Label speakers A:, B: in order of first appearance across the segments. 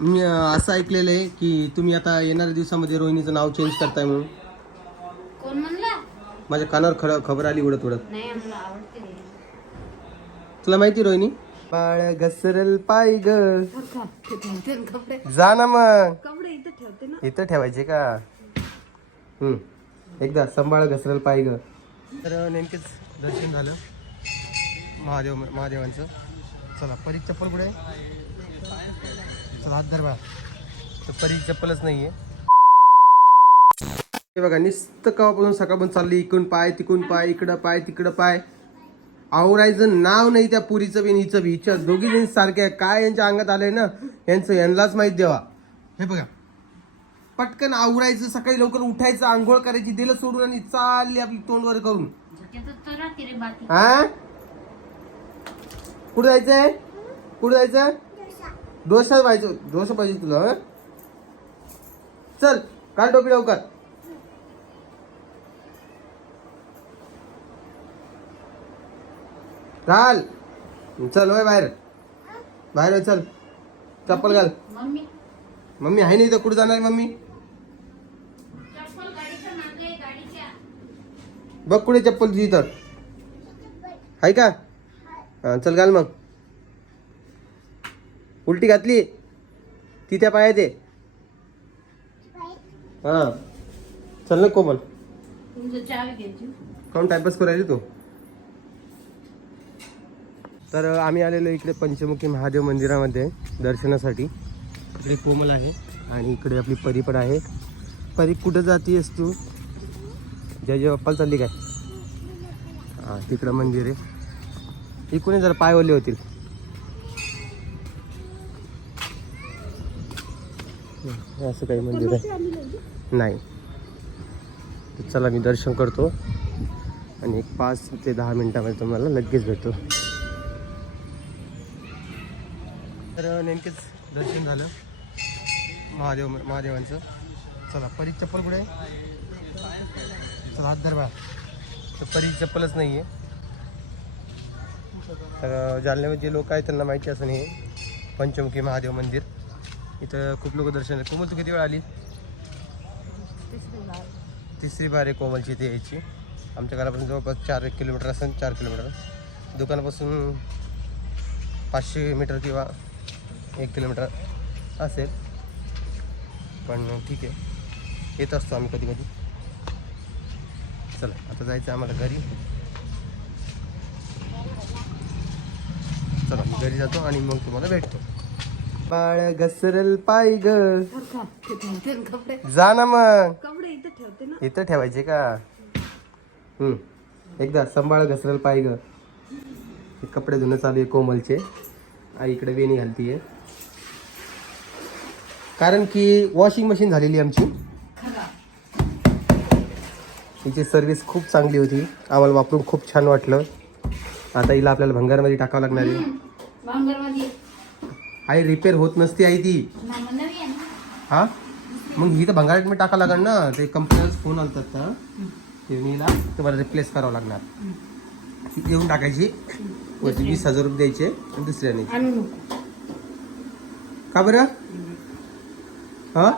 A: मी असं ऐकलेलं आहे की तुम्ही आता येणाऱ्या दिवसामध्ये रोहिणीचं नाव चेंज करताय म्हणून. कोण म्हणला? माझ्या कानावर खरं खबर आली उडत उडत.
B: नाही आम्हाला आवडते. रे.
A: तुला माहिती रोहिणी? बाळ घसरल पाय ग. कपडे जा ना मग.
B: कपडे इथं ठेवते ना.
A: इथं ठेवायचे का? हम्म. एकदा संभाळ घसरल पाय ग. तर नेमकेच दर्शन झालं. महादेव महादेवांचं. चला परी चप्पल कुठे आहे? चला हात धर बा तर परी चप्पलच नाहीये. हे बघा नुसतं कवापासून सकाळपासून चालली इकडून पाय तिकडून पाय इकडं पाय तिकडं पाय. आवरायचं नाव नाही त्या पुरीचं बी हिचं बी. हिच्या दोघी जणी सारख्या आहे. काय यांच्या अंगात आलंय ना यांचं यांनाच माहीत द्यावा हे बघा. पटकन आवरायचं सकाळी लवकर उठायचं आंघोळ करायची दिलं सोडून आणि चालली आपली तोंडवर करून. हा? कुठं जायचंय? कुठं जायचं डोसा पाहिजे डोसा पाहिजे तुला हं? चल काढ टोपी लवकर. चाल चल वय बाहेर. बाहेर वय, चल. चप्पल घाल. मम्मी. आहे नाही तर कुठं जाणार आहे मम्मी? बघ कुठे चप्पल तुझी तर. आहे का? हा चल घाल मग. उलटी घातली. ती त्या पायात आहे. हा. चल ना कोमल. काऊन टाइमपास करायला तू. तर आम्ही आलेलो इकडे पंचमुखी महादेव मंदिरामध्ये दर्शनासाठी. इकडे कोमल आहे आणि इकडे आपली परी पण आहे. परी कुठं जातीयस तू? जय जय बाप्पाला चालली काय? हां तिकडं मंदिर आहे. इकडून जरा पाय ओले होतील. असं काही मंदिर आहे. नाही. तर चला मी दर्शन करतो. आणि एक पाच ते दहा मिनिटामध्ये तुम्हाला लगेच भेटतो. तर नेमकेच दर्शन झालं. महादेव महादेवांचं. चला परी चप्पल कुठे आहे? चला हात धर तर परी चप्पलच नाही आहे तर जालन्यामध्ये जे लोक आहेत त्यांना माहिती असं हे. पंचमुखी महादेव मंदिर. इथं खूप लोक दर्शन कोमल तू किती वेळ आली तिसरी बार आहे कोमलची इथे यायची. आमच्या घरापासून जवळपास चार एक किलोमीटर असेल चार किलोमीटर. दुकानापासून पाचशे मीटर किंवा एक किलोमीटर असेल. पण ठीक आहे. येत असतो आम्ही कधी कधी. चला आता जायचं आहे आम्हाला घरी. चला मी घरी जातो आणि मग तुम्हाला भेटतो. बाळ घसरल पाय ग. जा ना मग.
B: कपडे इथं ठेवते ना.
A: इथं ठेवायचे का? हम्म. एकदा संभाळ घसरल पाय ग. कपडे धुणं चालू आहे कोमलचे. आई इकडे वेणी घालतीये. कारण की वॉशिंग मशीन झालेली आमची. खरा हिची सर्व्हिस खूप चांगली होती. आम्हाला वापरून खूप छान वाटलं. आता हिला आपल्याला भंगारमध्ये टाकावं लागणार
B: आहे.
A: आई रिपेअर होत नसती आई ती. हा? मग ही तर भंगारात टाकावं लागणार ना. ते कंपनीला फोन आलतात ना ते मीला तुम्हाला रिप्लेस करावं लागणार. ती देऊन टाकायची. वरती वीस हजार रुपये द्यायचे आणि दुसऱ्याने. का बरं? हा.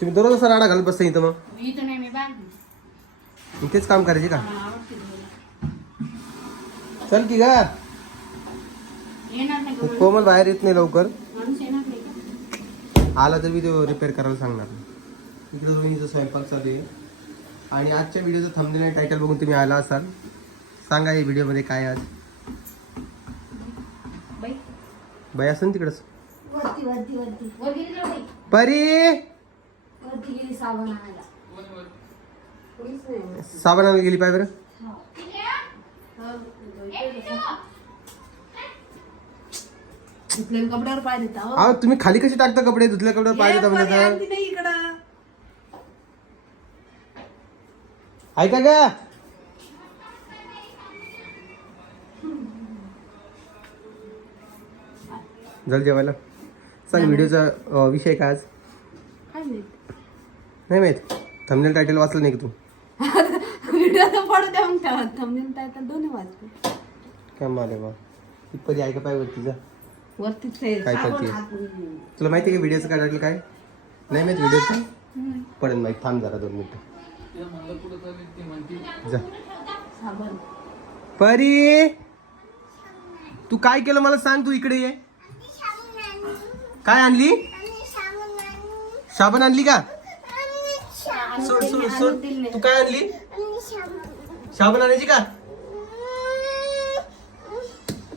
A: तुम्ही दररोज असा राडा घालत बसता इथं मग? मी तर मी तेच काम करायचे का. चल की नाही का? कोमल बाहेर येत नाही लवकर.
B: नाही?
A: आला तर व्हिडिओ रिपेअर करायला सांगणार. इकडे रोहिणीचा स्वयंपाक चालू आहे. आणि आजच्या व्हिडिओचं थंबनेल आणि टायटल बघून तुम्ही आला असाल. सांगा या व्हिडिओमध्ये काय आज. बाई. बाई असं तिकडंच. परी!
B: साबण आणायला.
A: नाही. गेली पाय बरं.
B: धुतलेल्या कपड्यावर पाय देता हो.
A: अहो तुम्ही खाली कशी टाकता कपडे? धुतल्या कपड्यावर पाहिजे हे म्हणजे
B: पर्याय आणती नाही इकडं.
A: ऐका का जल जेवायला. सांग व्हिडिओचा अं, विषय काय आज? काय माहीत? नाही माहीत. थंबनेल टायटल वाचलं नाही का तू?
B: व्हिडिओ तर पडू द्या मग त्या थंबनेल टायटल दोन्ही वाजते
A: काय मारे बा. इतपरी आहे का पाय वरती जा. वरतीच आहे. काय करते? तुला माहिती आहे का व्हिडिओचं काय टाकलं काय? नाही माहिती व्हिडिओचं? पडेल माहिती. थांब जरा दोन मिनिटं. जा. साबण. परी! तू काय केलं मला सांग तू इकडे ये. काय आणली. साबण आणली का? सोड सोड सोड. तू काय आणली? साबण आणायची का?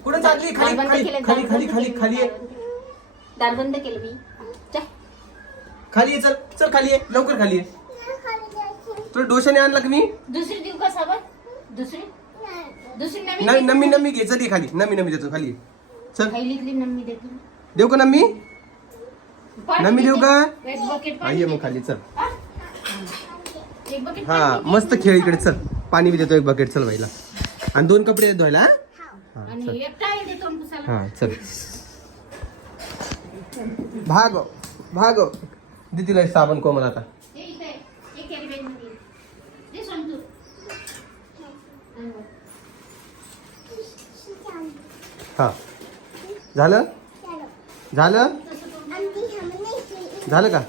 A: कुठे चालली? खाली खाली खाली खाली खाली. खाली ये.
B: दार बंद केलं मी.
A: खाली ये चल चल खाली ये. लवकर खाली ये. तुला डोशाने आणला का मी?
B: दुसरी देऊ का साबण? दुसरी? दुसरी देते.
A: नम्मी नम्मी घे चल ये खाली. नम्मी नम्मी देतो खाली ये. चल. पहिलीतली नम्मी देतो. देऊ का नम्मी नम्मी देऊ का?
B: ये
A: दे. मग खाली चल. हा? मस्त खेळ इकडे चल. पाणी बी देतो एक बकेट चल बाईला. आणि दोन कपडे देत धुवायला हा? हा चल. हा चल. भागो भागो दे तिला एक साबण कोमल आता. हे झालं? झालं? झालं का?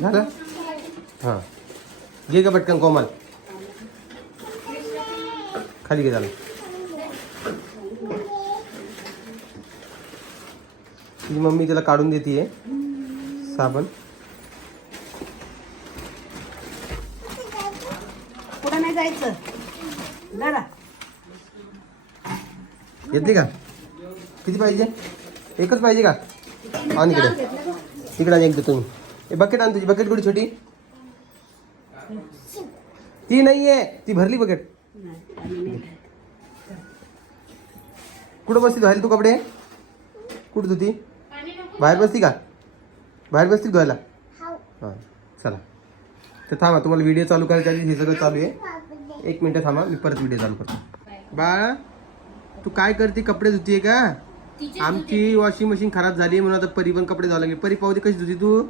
A: झालं? हा. घे का पटकन कोमल? खाली झालं तुझी मम्मी तिला काढून देते साबण।
B: कुठं नाही जायचं. जरा
A: येते का? किती पाहिजे? एकच पाहिजे का? आण इकडे. इकडे आण एक देतो मी हे बकेट आण तुझी. बकेट कुठे छोटी? ती नाहीये ती भरली बकेट कुठं बसती धुवायला तू कपडे? कुठं धुती बाहेर बसती का? बाहेर बसती धुवायला? हां चला. तर थांबा तुम्हाला व्हिडिओ चालू करायच्या आधी हे सगळं चालू आहे. एक मिनटं थांबा मी परत व्हिडिओ चालू करतो. बाळा तू काय करते? कपडे धुतीये का? आमची वॉशिंग मशीन खराब झाली म्हणून आता परी पण कपडे धुवा लागले. परी पावती कशी धुती तू.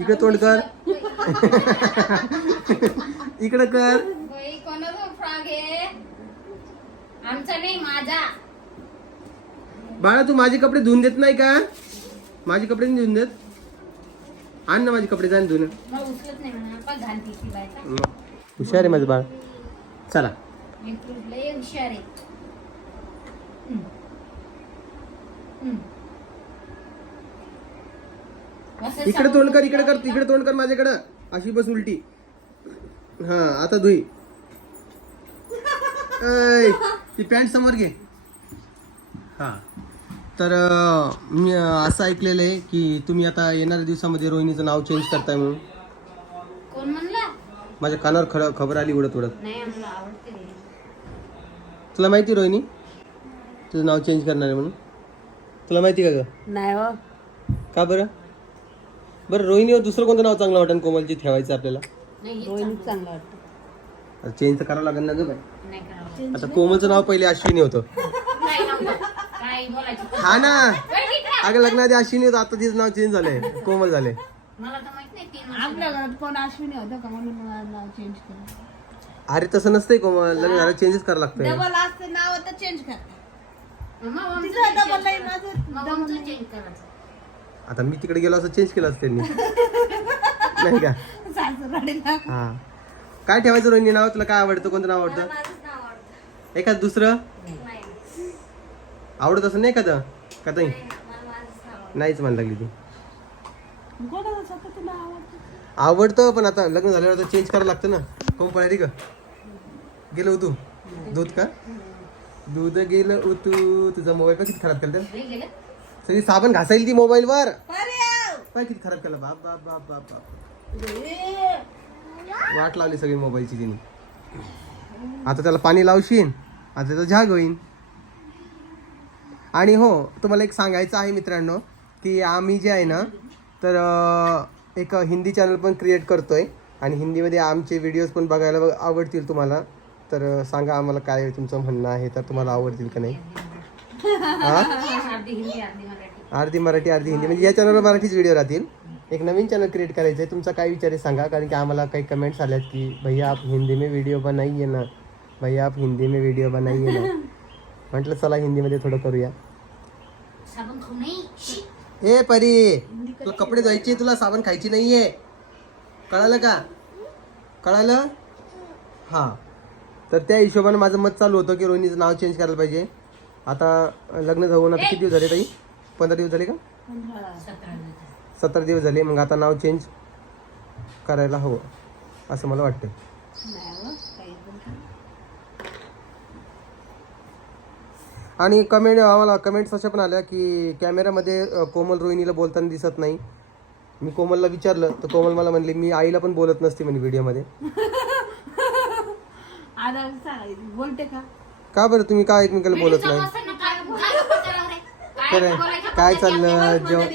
A: इकडे तोंड कर. इकडे कर.
B: बाई, कोणाचा फ्रॉक आहे? आमचा नाही माझा.
A: बाळा तू माझे कपडे धुवून देत नाही का? माझे कपडे नाही धुवून देत. आण ना माझे कपडे जाण धुवून
B: मला उचलत नाही म्हणा आपण घालते ती बायचा
A: हुशार आहे माझं बाळ. चला. मी तुला लय हुशार आहे. हम्म. हम्म. असं इकडे तोंड कर इकडे कर इकडे तोंड कर माझ्याकडं. अशी बस उलटी. हा आता धुई. ऐ, ती पॅन्ट समोर घे. हा. तर अं, मी अं, असं ऐकलेलं आहे की तुम्ही आता येणाऱ्या दिवसामध्ये रोहिणीचं नाव चेंज करताय म्हणून. कोण म्हणला? माझ्या कानावर खरं खबर आली उडत उडत.
B: नाही आम्हाला आवडते. रे.
A: तुला माहिती आहे, रोहिणी? तुझं नाव चेंज करणार आहे म्हणून. तुला माहिती का ग? नाही हो. का बरं? बरं रोहिणीवर दुसरं कोणतं नाव चांगलं वाटेल कोमलची ठेवायचं आपल्याला?
B: रोहिणी चांगलं. चांगलं वाटतं.
A: चेंज तर करावं लागेल ना ग बाई. नाही करावं. आता कोमलचं नाव पहिले अश्विनी होतं. नाही नव्हतं. काय बोलायचं? हा ना. अगं लग्नाआधी अश्विनी होतं आता तिचं नाव चेंज झालंय. कोमल झालंय.
B: मला तर माहीत नाही तीन वर्ष. आपल्या घरात कोण अश्विनी होतं का म्हणून मला नाव चेंज केलं
A: अरे तसं नसतंय कोमल. लग्न झालं चेंजेस करावं लागतंय.
B: डबल असते नाव तर चेंज कर मग आमचं तिचं नाही डबल change नाही करायचं. माझं मग आमचं change करायचं.
A: आता मी तिकडे गेलो असं चेंज केलं असतं त्यांनी. नाही का?
B: सासरवाडीला.
A: हा. काय ठेवायचं रोहिणी? नाव तुला काय आवडतं? कोणतं नाव आवडतं? एखादं दुसरं? आवडत असं नाही एखादं? का ताई? नाहीच म्हणायला लागली ती. कोणाला स्वतः नाव आवडतं? आवडतं पण आता लग्न झाल्यावर आता चेंज करावं लागतं ना. कोण पळाली का? गेलो तू? दूध का? दूध गेलं उतू तुझा मोबाईल पण किती खराब केलं? सगळी साबण घासायला ती मोबाईल वर अरे काय किती खराब केलं. बाप बाप बाप बाप बाप. वाट लावली सगळी मोबाईलची तिने. आता त्याला पाणी लावशील आता त्याचा झाग होईन. आणि हो तुम्हाला एक सांगायचं आहे मित्रांनो की आम्ही जे आहे ना तर एक हिंदी चॅनल पण क्रिएट करतोय. आणि हिंदीमध्ये आमचे व्हिडिओज पण बघायला बघ- आवडतील तुम्हाला. तर सांगा आम्हाला काय तुमचं म्हणणं आहे तर तुम्हाला आवडतील का नाही? हा? अर्धी मराठी. अर्धी हिंदी. म्हणजे या चॅनलवर मराठीच व्हिडिओ राहतील. एक नवीन चॅनल क्रिएट करायचं आहे. तुमचा काय विचार आहे सांगा. कारण की आम्हाला काही कमेंट्स आल्यात की भैया आप हिंदी में वीडियो बनाइए ना. भैया आप हिंदी में वीडियो बनाइए ना. म्हटलं चला हिंदीमध्ये थोडं करूया. ए परी तुला कपडे धुवायचे तुला साबण खायची नाहीये. कळालं का? कळालं? हां. तर त्या हिशोबाने माझं मत चालू होतं की रोहिणीचं नाव चेंज करायला पाहिजे. आता लग्न जाऊन आता किती दिवस झाले ताई? पंधरा दिवस झाले का? सतरा दिवस. सत्तर दिवस झाले मग आता नाव चेंज करायला हवं असं मला वाटतं. आणि कमेंट आम्हाला कमेंट्स अशा पण आल्या की कॅमेऱ्यामध्ये कोमल रोहिणीला बोलताना दिसत नाही मी कोमलला विचारलं तर कोमल मला म्हणली मी आईला पण बोलत नसते म्हणे व्हिडिओमध्ये बोलते का का बरं तुम्ही काय एकमेकाला बोलत चालू नाही असताना काय काय गप्पा चालू काय चाललं जेवण.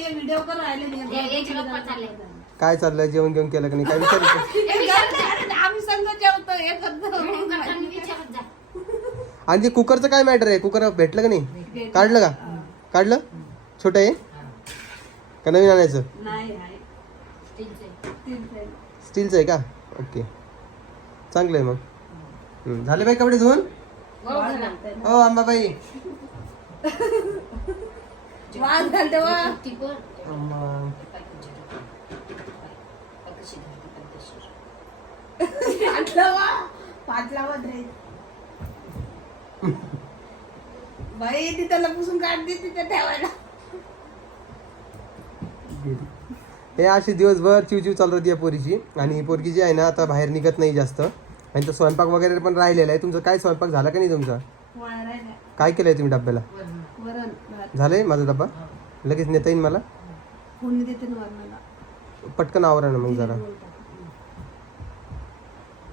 A: काय चाललंय? जेवण घेऊन केलं का नाही? काय जा. आणि ते कुकरचं काय मॅटर आहे? कुकर भेटलं का नाही? काढलं का? काढलं? छोटं आहे? का नवीन आणायचं? स्टीलचं आहे. का? ओके. चांगलं आहे मग. झाले बाई कपडे धुवून? हो आंबाबाई
B: वाद घालते वा. ती पण. आंबा. घातलं वा पाच लावत रे बाई ती त्याला पुसून काढते तिथे ठेवायला.
A: हे अशी दिवसभर चिवचिव चालू होती या पोरीची. आणि ही पोरगी जी आहे ना आता बाहेर निघत नाही जास्त. आणि तो स्वयंपाक वगैरे पण राहिलेला आहे. तुमचा काय स्वयंपाक झाला का नाही तुमचा? काय केलंय तुम्ही डब्याला? झालंय माझा डब्बा? लगेच नेता येईल मला? देते ना पटकन आवरा ना मग जरा.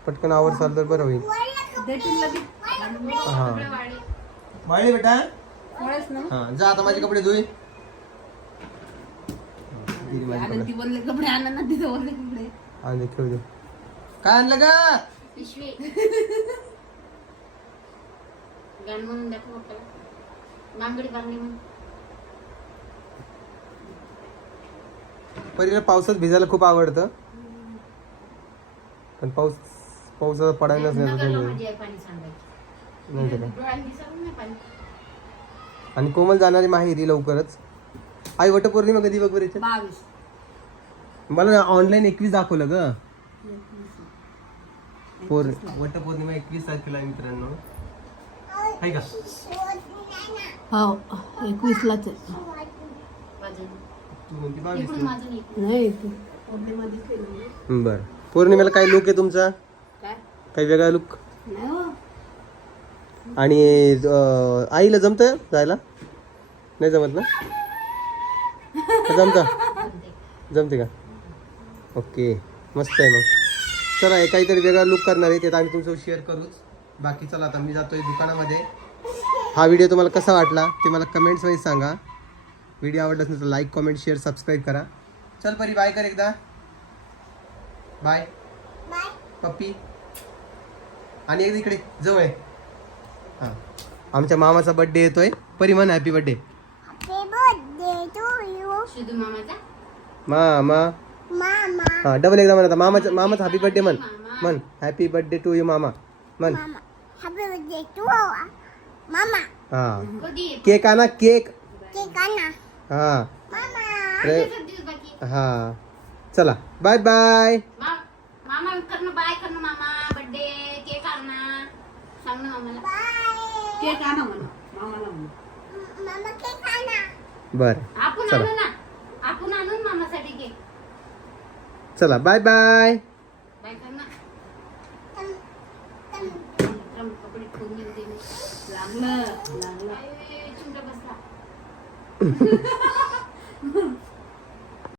A: पटकन आवरसाल तर बरं होईल. देतील लगेच. हा. वाळले बेटा. ना. हा जा आता माझे कपडे धुई.
B: दिली माझे आणि कपडे बोलले बोलले
A: खेळू दे. काय आणलं का पिशवी.
B: गाण म्हणून दाखव आपल्याला. बांगडी
A: परीला पावसात भिजायला खूप आवडतं. पण पाऊस पावसाचा पडायलाच
B: नाही
A: आणि कोमल जाणारी माहेरी लवकरच. आई वटपौर्णिमा कधी? बावीस. मला ऑनलाईन एकवीस दाखवलं ग. पोर वटपौर्णिमा एकवीस तारखेला मित्रांनो. आहे का?
B: हो एकवीसलाच आहे. नाही.
A: बर. पौर्णिमेला काय लुक आहे तुमचा? काही वेगळा लुक हो. आणि अं, आईला जमतं जायला? नाही जमत ना? का जमतं. जमते का? ओके. मस्त आहे मग. चला हे काहीतरी वेगळा लुक करणार आहे ते तर आम्ही तुमचं शेअर करूच. बाकी चला आता मी जातोय दुकानामध्ये. हा व्हिडिओ तुम्हाला कसा वाटला ते मला कमेंट्समध्ये सांगा. व्हिडिओ आवडला असेल तर लाईक कमेंट शेअर सबस्क्राईब करा. चल परी बाय कर एकदा. बाय पप्पी आणि एकदा इकडे जवळ आहे हां. आमच्या मामाचा बड्डे येतोय. परी म्हण हॅपी बड्डे
B: शुद्धू मामाचा?
A: मामा. हा डबल एकदा म्हणा मामाचा मामाचा हॅपी बर्थडे म्हण. म्हण हॅपी बर्थडे टू यू मामा. म्हण.
C: हा.
A: कधी येतो? केक. आणा केक हा
C: किती दिवस
A: बाकी. हा. चला. बाय बाय मा-
B: मामा करणं बाय करणं मामा बर्थडे केक आणा. सांग ना मामाला. केक आणा म्हणा. मामाला म्हणा. बर. आपण चला. आणू ना. आपण आणू ना मामासाठी केक
A: चला. बाय बाय
B: कर ना रम, कपडे ठेवून येऊ दे मी. लागलं लागलं